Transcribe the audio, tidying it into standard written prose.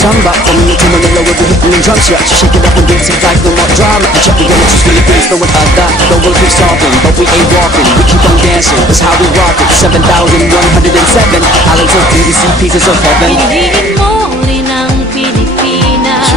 samba. Coming into Manila with the hitting and drums, yeah. Shake it up and dance it like no more drama. And check the energy's Philippines, no one other. No one keep solving, but we ain't walking. We keep on dancing, that's how we rock it. 7,107 islands of beauty, see pieces of heaven. Piliin mo rin ang Pilipinas.